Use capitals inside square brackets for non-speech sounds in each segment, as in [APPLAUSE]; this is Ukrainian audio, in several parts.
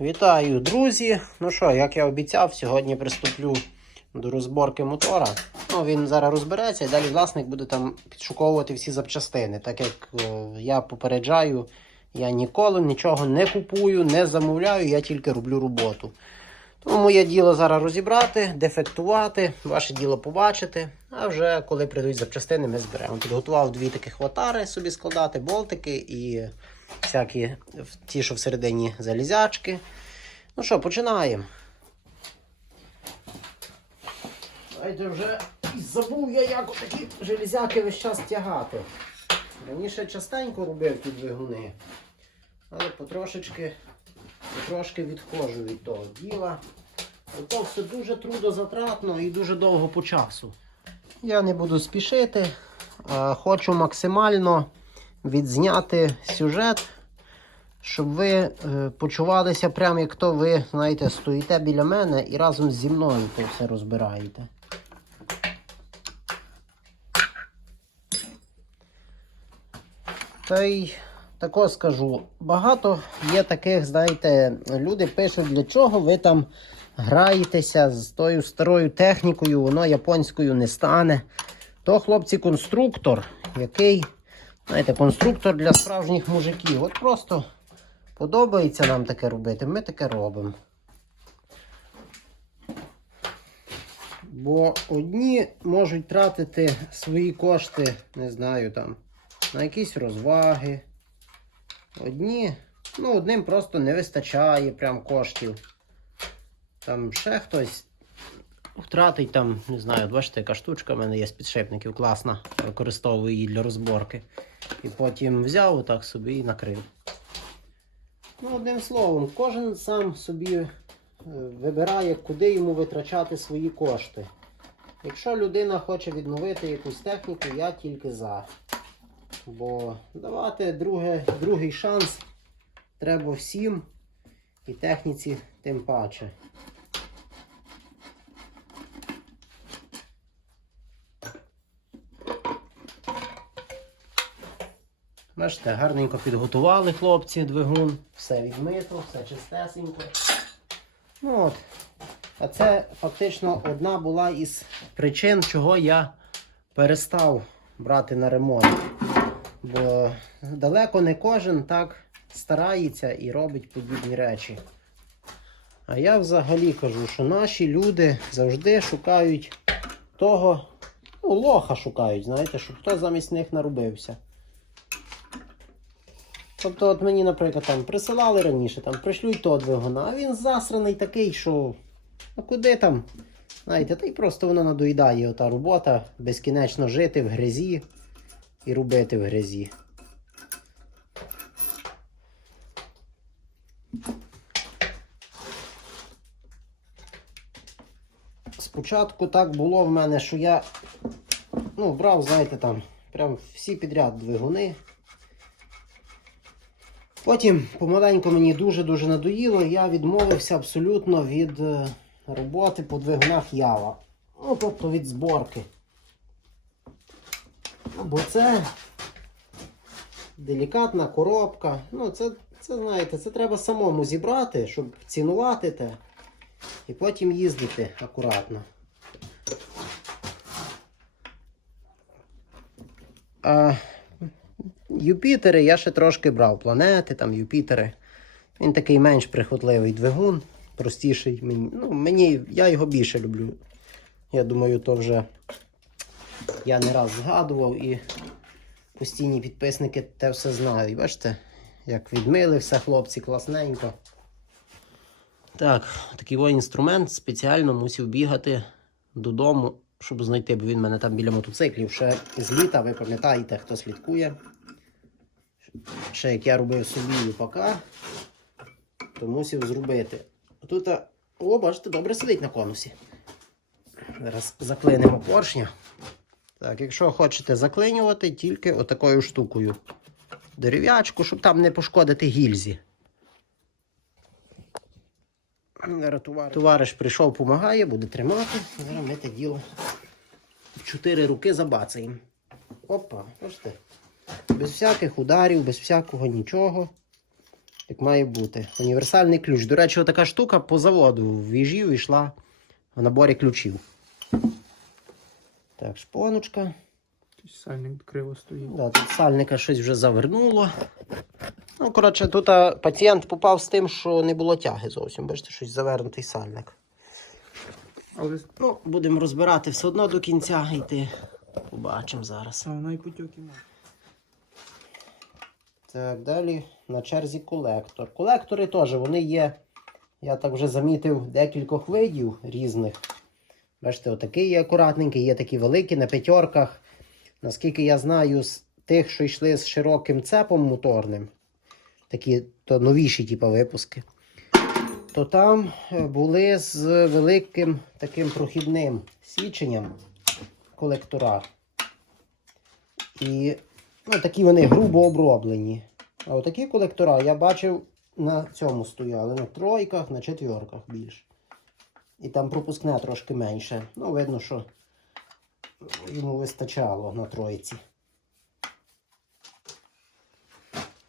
Вітаю, друзі! Ну що, як я обіцяв, сьогодні приступлю до розборки мотора. Ну, він зараз розбереться і далі власник буде там підшуковувати всі запчастини. Так як е, я попереджаю, я ніколи нічого не купую, не замовляю, я тільки роблю роботу. Тому моє діло зараз розібрати, дефектувати, ваше діло побачити. А вже коли прийдуть запчастини, ми зберемо. Підготував дві таких лотари собі складати, болтики і всякі ті, що всередині залізячки. Ну що, починаємо. Знаєте, вже забув я, як такі железяки весь час тягати. Раніше частенько робив ті двигуни, але потрошечки, потрошки відходжу від того діла. Ото все дуже трудозатратно і дуже довго по часу. Я не буду спішити, хочу максимально відзняти сюжет, щоб ви е, почувалися прямо як то ви, знаєте, стоїте біля мене і разом зі мною то все розбираєте. Та й тако скажу, багато є таких, знаєте, люди пишуть, для чого ви там граєтеся з тою старою технікою, воно японською не стане. То, хлопці, конструктор, який, знаєте, конструктор для справжніх мужиків. От просто подобається нам таке робити, ми таке робимо. Бо одні можуть тратити свої кошти, не знаю там, на якісь розваги. Одні, ну, одним просто не вистачає прям коштів. Там ще хтось втратить там, не знаю, бачите, яка штучка в мене є з підшипників, класна, використовую її для розборки. І потім взяв отак собі і накрив. Ну, одним словом, кожен сам собі е, вибирає, куди йому витрачати свої кошти. Якщо людина хоче відновити якусь техніку, я тільки за. Бо давати друге, другий шанс треба всім і техніці тим паче. Бачите, гарненько підготували хлопці двигун, все відмито, все чистесенько. Ну от. А це фактично одна була із причин, чого я перестав брати на ремонт. Бо далеко не кожен так старається і робить подібні речі. А я взагалі кажу, що наші люди завжди шукають того, ну, лоха шукають, знаєте, щоб хто замість них наробився. Тобто, от мені, наприклад, там присилали раніше, там пришлють того двигуна, а він засраний такий, що ну куди там? Знаєте, та й просто воно надоїдає ота робота, безкінечно жити в грязі і робити в грязі. Спочатку так було в мене, що я ну, брав, знаєте, там прям всі підряд двигуни. Потім помаленьку мені дуже-дуже надоїло, я відмовився абсолютно від е, роботи по двигунах Ява. Ну, тобто від зборки. Бо це делікатна коробка. Ну, це, це, знаєте, це треба самому зібрати, щоб цінувати те. І потім їздити акуратно. А, Юпітери я ще трошки брав. Планети, там Юпітери. Він такий менш прихотливий двигун, простіший. Мені, ну, мені, я його більше люблю. Я думаю, то вже я не раз згадував і постійні підписники те все знають. Бачите, як відмили все хлопці класненько. Так, такий інструмент спеціально мусив бігати додому, щоб знайти, бо він мене там біля мотоциклів ще з літа, ви пам'ятаєте, хто слідкує. Ще як я робив собі ЮПАКа, то мусив зробити. Тут, о, бачите, добре сидить на конусі. Зараз заклинимо поршня. Так, якщо хочете заклинювати, тільки отакою штукою. Дерев'ячку, щоб там не пошкодити гільзі. Товариш, товариш прийшов, допомагає, буде тримати. Зараз ми те діло в чотири руки забацаємо. Опа, бачите? Без всяких ударів, без всякого нічого. як має бути. Універсальний ключ. До речі, така штука по заводу в віжі йшла в наборі ключів. Так, шпоночка. Сальник криво стоїть. Да, тут сальника щось вже завернуло. Ну, коротше, тут а, пацієнт попав з тим, що не було тяги зовсім. Бачите, щось завернутий сальник. Але Ну, будемо розбирати все одно до кінця йти. Побачимо зараз. а вона і потьоки має. Так, далі на черзі колектор. Колектори теж вони є, я так вже замітив, декількох видів різних. Бачите, отакий є акуратненький, є такі великі на п'ятерках. Наскільки я знаю, з тих, що йшли з широким цепом моторним, такі то новіші типу, випуски, то там е, були з великим таким прохідним січенням колектора. І Ну, такі вони грубо оброблені. А отакі колектора я бачив на цьому стояли, на тройках, на четвірках більше. І там пропускне трошки менше. Ну, видно, що йому вистачало на тройці.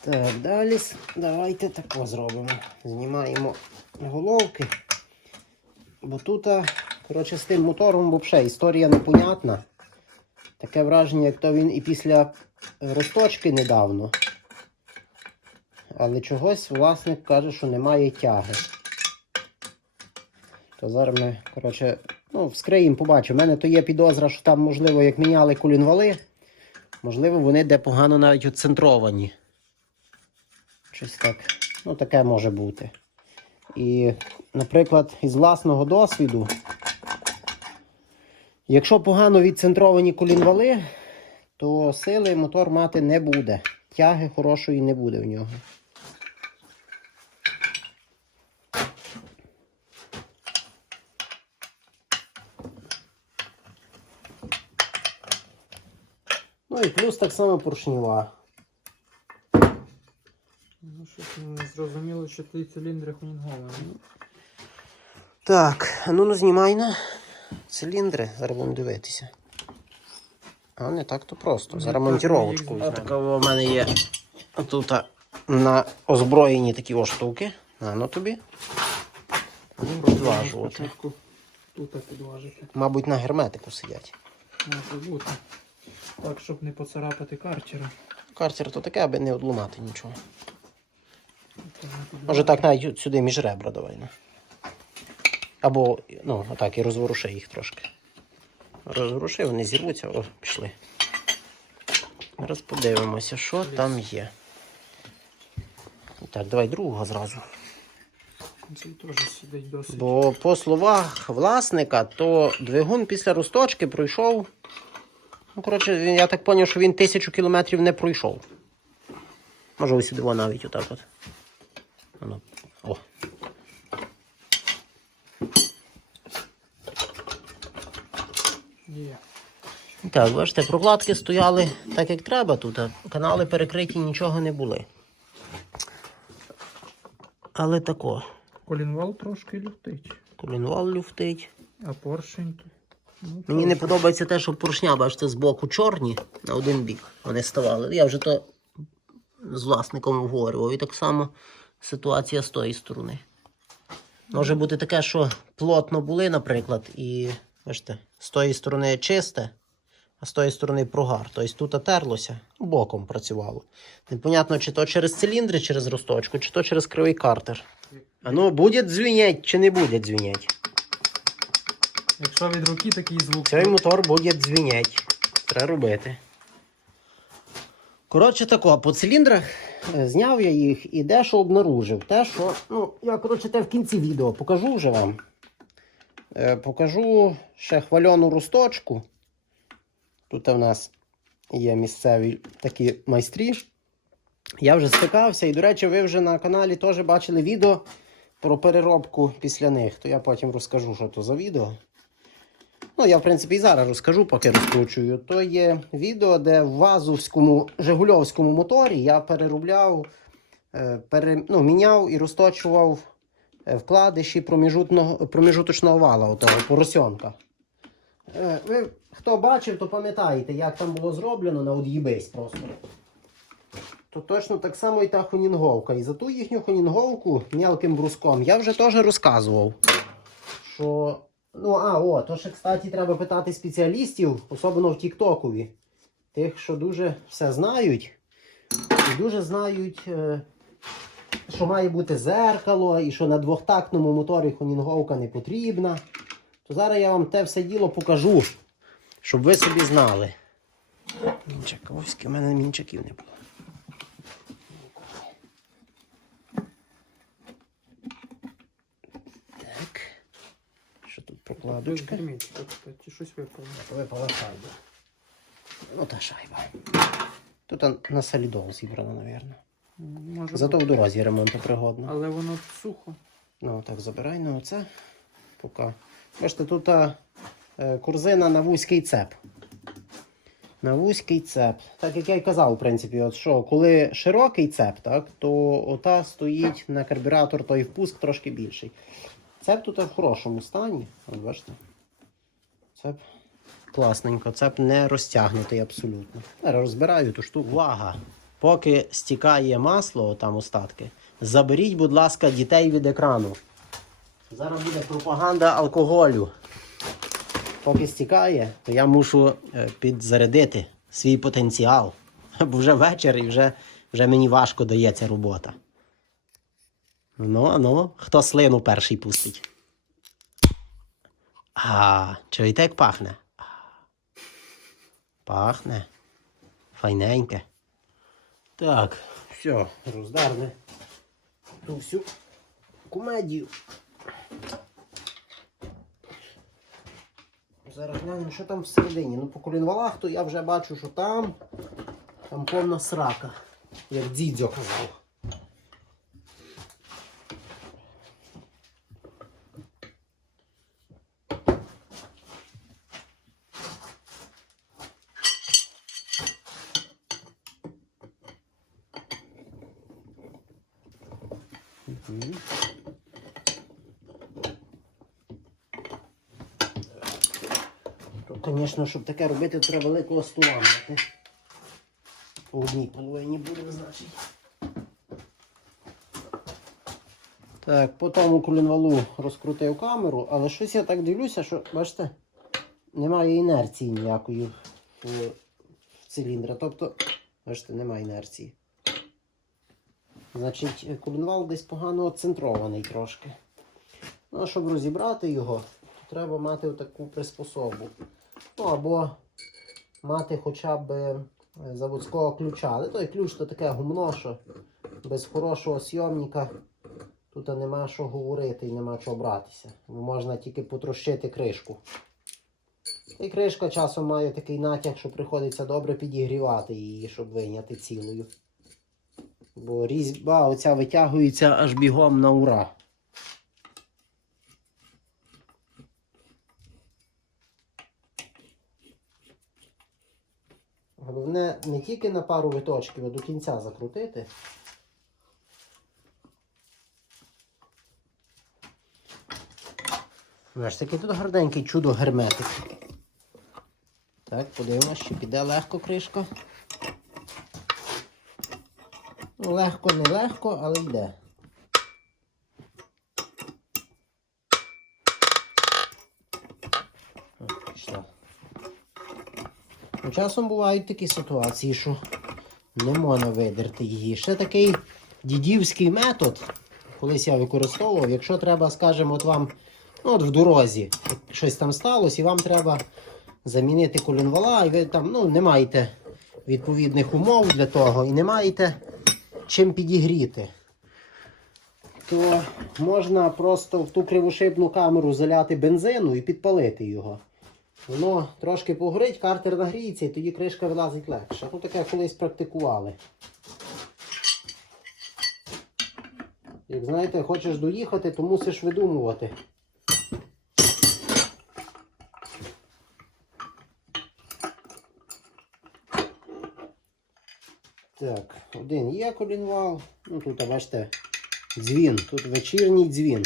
Так, далі давайте тако зробимо. Знімаємо головки. Бо тут, коротше, з тим мотором взагалі історія непонятна. Таке враження, як то він і після росточки недавно. Але чогось власник каже, що немає тяги. То зараз ми, коротше, ну, вскриємо, побачимо. У мене то є підозра, що там, можливо, як міняли колінвали, можливо, вони де погано навіть оцентровані. Щось так. Ну, таке може бути. І, наприклад, із власного досвіду, якщо погано відцентровані колінвали, то сили мотор мати не буде. Тяги хорошої не буде в нього. Ну і плюс так само поршнева. Ну, щось не зрозуміло, що ті циліндри хунінговані. Так, ну ну знімай на циліндри, зараз будемо дивитися. А не так то просто. Не Зараз так, монтіровочку. ми така у мене є тут на озброєні такі о штуки. А ну тобі. Будемо тут підважити. Мабуть, на герметику сидять. Може бути. Так, щоб не поцарапати карчера. Картер то таке, аби не одломати нічого. Може так навіть сюди між ребра давай. Ну. Або, ну, отак, і розворуши їх трошки. Розворуши, вони зірвуться, о, пішли. Зараз подивимося, що там є. Так, давай другого зразу. Цей теж сидить досить. Бо по словах власника, то двигун після розточки пройшов. Ну, коротше, я так зрозумів, що він тисячу кілометрів не пройшов. Може, ось сюди навіть отак от. Воно. О. Так, бачите, прокладки стояли так, як треба тут, канали перекриті, нічого не були. Але тако, Колінвал трошки люфтить. колінвал люфтить. А поршень. Ну, Мені не подобається те, що поршня, бачите, з боку чорні на один бік. Вони ставали. Я вже то з власником обговорював. І так само ситуація з тої сторони. Може бути таке, що плотно були, наприклад, і бачите, з тої сторони чисте, а з тої сторони прогар. Тобто тут отерлося, боком працювало. Непонятно, чи то через циліндри, через росточку, чи то через кривий картер. А ну, буде дзвінять чи не буде дзвінять? Якщо від руки такий звук. Цей мотор буде дзвінять. Треба робити. Коротше тако, по циліндрах е, зняв я їх і дещо обнаружив. Те, що, ну, я, коротше, те в кінці відео покажу вже вам. Е, покажу ще хвальону росточку. Тут в нас є місцеві такі майстрі. Я вже стикався, і, до речі, ви вже на каналі теж бачили відео про переробку після них. То я потім розкажу, що то за відео. Ну, я, в принципі, і зараз розкажу, поки розкручую. То є відео, де в вазовському Жигульовському моторі я переробляв, е, пере, ну, міняв і розточував вкладиші проміжуточного вала, отого поросенка. Е, Ви, хто бачив, то пам'ятаєте, як там було зроблено на од'їбись просто. то точно так само і та хонінговка. І за ту їхню хонінговку м'ялким бруском я вже теж розказував. Що. Ну, а, о, то ще, кстати, треба питати спеціалістів, особливо в Тіктокові. Тих, що дуже все знають. І дуже знають, е, що має бути зеркало, і що на двохтактному моторі хонінговка не потрібна. То зараз я вам те все діло покажу, щоб ви собі знали. Мінчик, ось у мене мінчиків не було. Так. Що тут прокладочка? Щось випало. Випала шайба. Ну та шайба. Тут на солідол зібрано, напевно. Може Зато бути. в дорозі ремонтопригодно. Але воно сухо. Ну так, забирай на оце. Поки. Бачите, тут а, е, курзина на вузький цеп. На вузький цеп. Так як я й казав, в принципі, от що, коли широкий цеп, так, то ота стоїть на карбюратор, той впуск трошки більший. Цеп тут в хорошому стані. От бачите. Цеп класненько, цеп не розтягнутий абсолютно. Зараз розбираю ту штуку. Увага! Поки стікає масло, там остатки, заберіть, будь ласка, дітей від екрану. Зараз буде пропаганда алкоголю. Поки стікає, то я мушу е, підзарядити свій потенціал. [LAUGHS] Бо вже вечір і вже, вже мені важко дається робота. Ну, ну, хто слину перший пустить? А, чуєте, як пахне? Пахне. Файненьке. Так, все, роздарне ту всю комедію. Зараз глянемо, що там всередині. Ну, по колінвалах, то я вже бачу, що там, там повна срака, як дідьо казав. Мгм. То, звісно, щоб таке робити, треба великого стула мати. По одній половині буде, значить. Так, по тому колінвалу розкрутив камеру, але щось я так дивлюся, що, бачите, немає інерції ніякої в циліндра. Тобто, бачите, немає інерції. Значить, колінвал десь погано центрований трошки. Ну, а щоб розібрати його, то треба мати таку приспособу. Ну, або мати хоча б е, заводського ключа. Але той ключ то таке гумно, що без хорошого сйомника тут нема що говорити і нема чого братися. Можна тільки потрощити кришку. І кришка часом має такий натяг, що приходиться добре підігрівати її, щоб вийняти цілою. Бо різьба оця витягується аж бігом на ура. Головне не тільки на пару виточків, а до кінця закрутити. Знаєш, такий тут гарненький чудо герметик. Так, подивимось, чи піде легко кришка. Легко, не легко, але йде. Пішла. Часом бувають такі ситуації, що не можна видерти її. Ще такий дідівський метод, колись я використовував, якщо треба, скажімо, от вам ну, от в дорозі щось там сталося, і вам треба замінити колінвала, і ви там ну, не маєте відповідних умов для того, і не маєте чим підігріти. То можна просто в ту кривошипну камеру заляти бензину і підпалити його. Воно трошки погорить, картер нагріється і тоді кришка вилазить легше. Ну таке колись практикували. Як знаєте, хочеш доїхати, то мусиш видумувати. Так, один є колінвал. Ну тут, бачите, дзвін. Тут вечірній дзвін.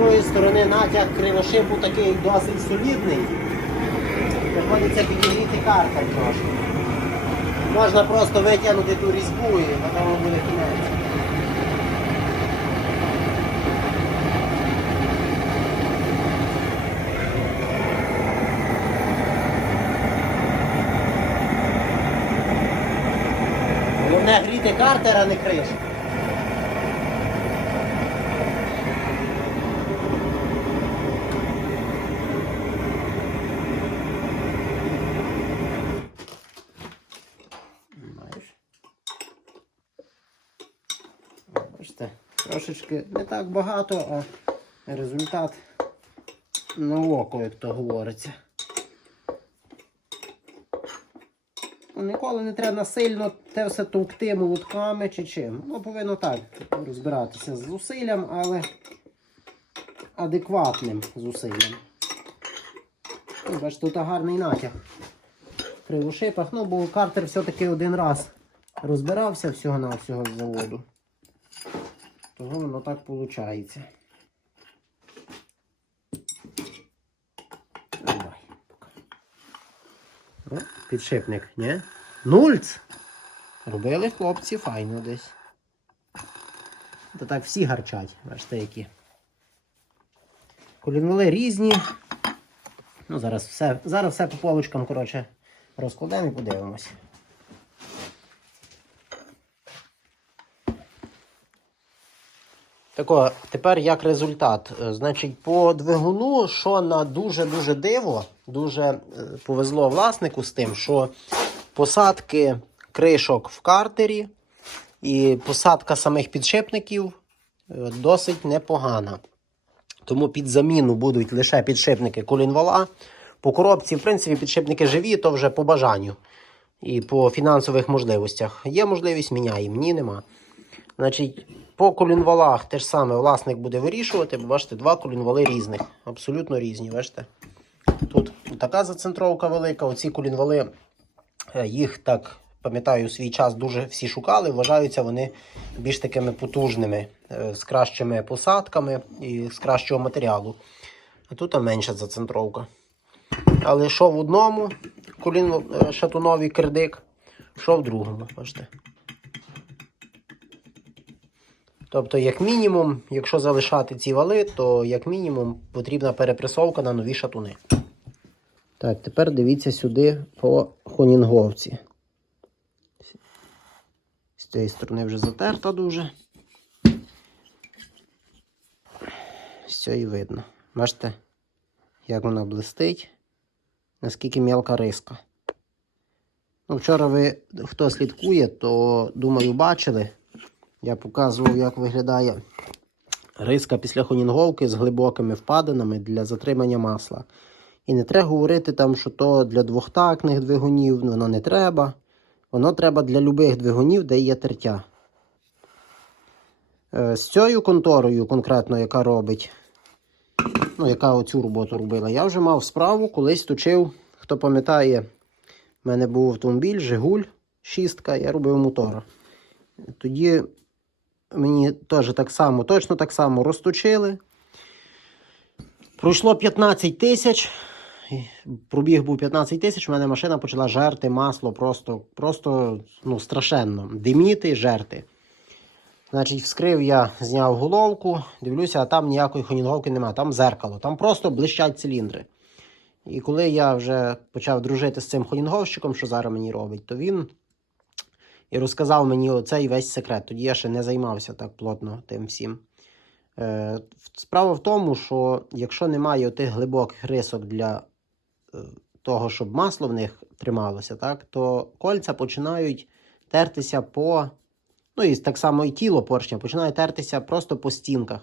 Другої сторони натяг кривошипу такий досить солідний. Приходиться підігріти картер трошки. Можна просто витягнути ту різьбу і потім буде кінець. Головне гріти картер, а не кришу. Маєш? Бачите, трошечки не так багато, а результат на око, як то говориться. Ну, Ніколи не треба насильно те все товкти молотками чи чим. Ну, повинно так розбиратися з зусиллям, але адекватним зусиллям. Ну, Бачите, тут гарний натяг при ушипах. Ну, бо картер все-таки один раз розбирався всього-навсього з заводу. Того воно так виходить. Давай. О, підшипник, ні? Нульц! Робили хлопці файно десь. Та так всі гарчать, бачите які. Колінвали різні. Ну, зараз все, зараз все по полочкам, коротше, розкладемо і подивимось. Тако, тепер як результат. Е, Значить, по двигуну, що на дуже-дуже диво, дуже е, повезло власнику з тим, що посадки кришок в картері і посадка самих підшипників е, досить непогана. Тому під заміну будуть лише підшипники колінвала. По коробці, в принципі, підшипники живі, то вже по бажанню і по фінансових можливостях. Є можливість, міняємо, ні, нема. Значить, по колінвалах те ж саме власник буде вирішувати, бо бачите, два колінвали різних, абсолютно різні. Бачите? Тут така зацентровка велика, оці колінвали, е, їх так, пам'ятаю, у свій час дуже всі шукали, вважаються вони більш такими потужними, е, з кращими посадками і з кращого матеріалу. А тут менша зацентровка. Але що в одному колін е, шатуновий кирдик, що в другому, бачите. Тобто, як мінімум, якщо залишати ці вали, то як мінімум потрібна перепресовка на нові шатуни. Так, тепер дивіться сюди по хонінговці. З цієї сторони вже затерта дуже. З цієї видно. Бачите, як вона блистить, наскільки мелка риска. Ну, вчора ви, хто слідкує, то думаю, бачили. Я показував, як виглядає риска після хонінговки з глибокими впадинами для затримання масла. І не треба говорити, там, що то для двохтактних двигунів, воно не треба. Воно треба для любих двигунів, де є тертя. Е, З цією конторою, конкретно, яка робить, ну, яка оцю роботу робила, я вже мав справу, колись точив, хто пам'ятає, в мене був автомобіль, Жигуль, шістка, я робив мотора. Тоді мені теж так само, точно так само розточили. Пройшло 15 тисяч. Пробіг був 15 тисяч, у мене машина почала жерти масло просто, просто ну, страшенно. Диміти жерти. Значить, вскрив я, зняв головку, дивлюся, а там ніякої хонінговки немає, там зеркало, там просто блищать циліндри. І коли я вже почав дружити з цим хонінговщиком, що зараз мені робить, то він і розказав мені оцей весь секрет. Тоді я ще не займався так плотно тим всім. Е, справа в тому, що якщо немає тих глибоких рисок для е, того, щоб масло в них трималося, так, то кольця починають тертися по. Ну і так само і тіло поршня починає тертися просто по стінках.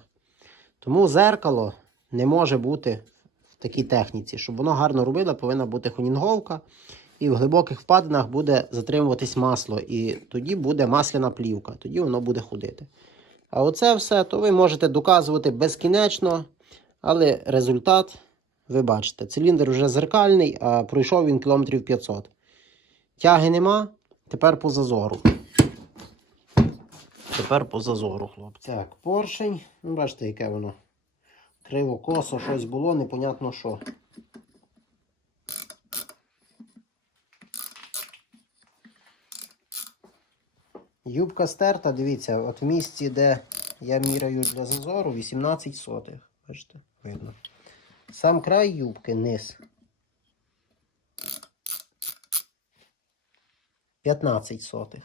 Тому зеркало не може бути в такій техніці. Щоб воно гарно робило, повинна бути хонінговка. І в глибоких впадинах буде затримуватись масло. І тоді буде масляна плівка, тоді воно буде ходити. А оце все, то ви можете доказувати безкінечно, але результат ви бачите. Циліндр вже зеркальний, а пройшов він кілометрів 500. Тяги нема, тепер по зазору. Тепер по зазору, хлопці. Так, поршень. Ну, бачите, яке воно. Криво, косо, щось було, непонятно що. Юбка стерта, дивіться, от в місці, де я міряю для зазору, 18 сотих. Бачите, видно. Сам край юбки, низ. 15 сотих.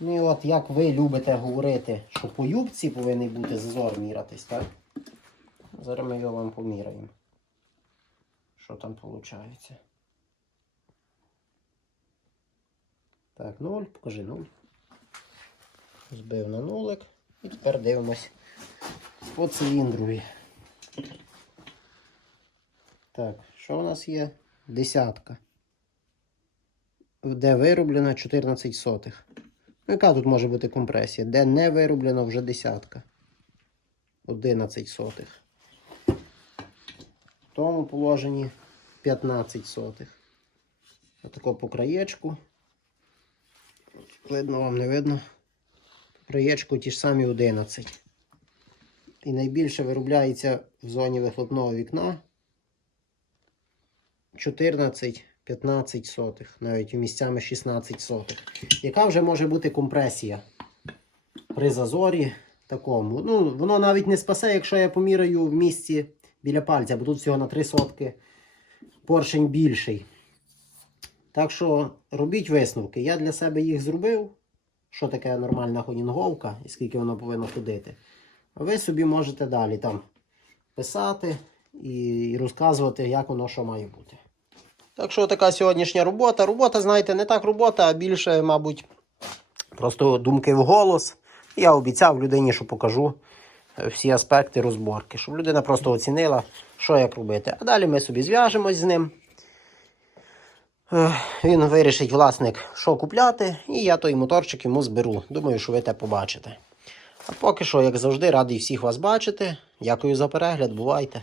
Ну і от як ви любите говорити, що по юбці повинен бути зазор міратись, так? Зараз ми його вам поміряємо. Що там виходить? Так, 0, покажи 0. Збив на нулик. І тепер дивимось по циліндрові. Так, що у нас є? Десятка. Де вироблено 14 сотих. Ну, яка тут може бути компресія? Де не вироблено вже десятка. 11 сотих. В тому положенні 15 сотих. Отако по краєчку. Видно вам не видно. Краєчку ті ж самі 11. І найбільше виробляється в зоні вихлопного вікна 14-15 сотих, навіть місцями 16 сотих. Яка вже може бути компресія при зазорі такому? Ну, воно навіть не спасе, якщо я поміряю в місці біля пальця, бо тут всього на 3 сотки поршень більший. Так що робіть висновки. Я для себе їх зробив, що таке нормальна хонінговка і скільки воно повинно ходити. Ви собі можете далі там писати і розказувати, як воно що має бути. Так що така сьогоднішня робота. Робота, знаєте, не так робота, а більше, мабуть, просто думки в голос. Я обіцяв людині, що покажу всі аспекти розборки, щоб людина просто оцінила, що як робити. А далі ми собі зв'яжемось з ним. Він вирішить власник, що купляти, і я той моторчик йому зберу. Думаю, що ви те побачите. А поки що, як завжди, радий всіх вас бачити. Дякую за перегляд, бувайте.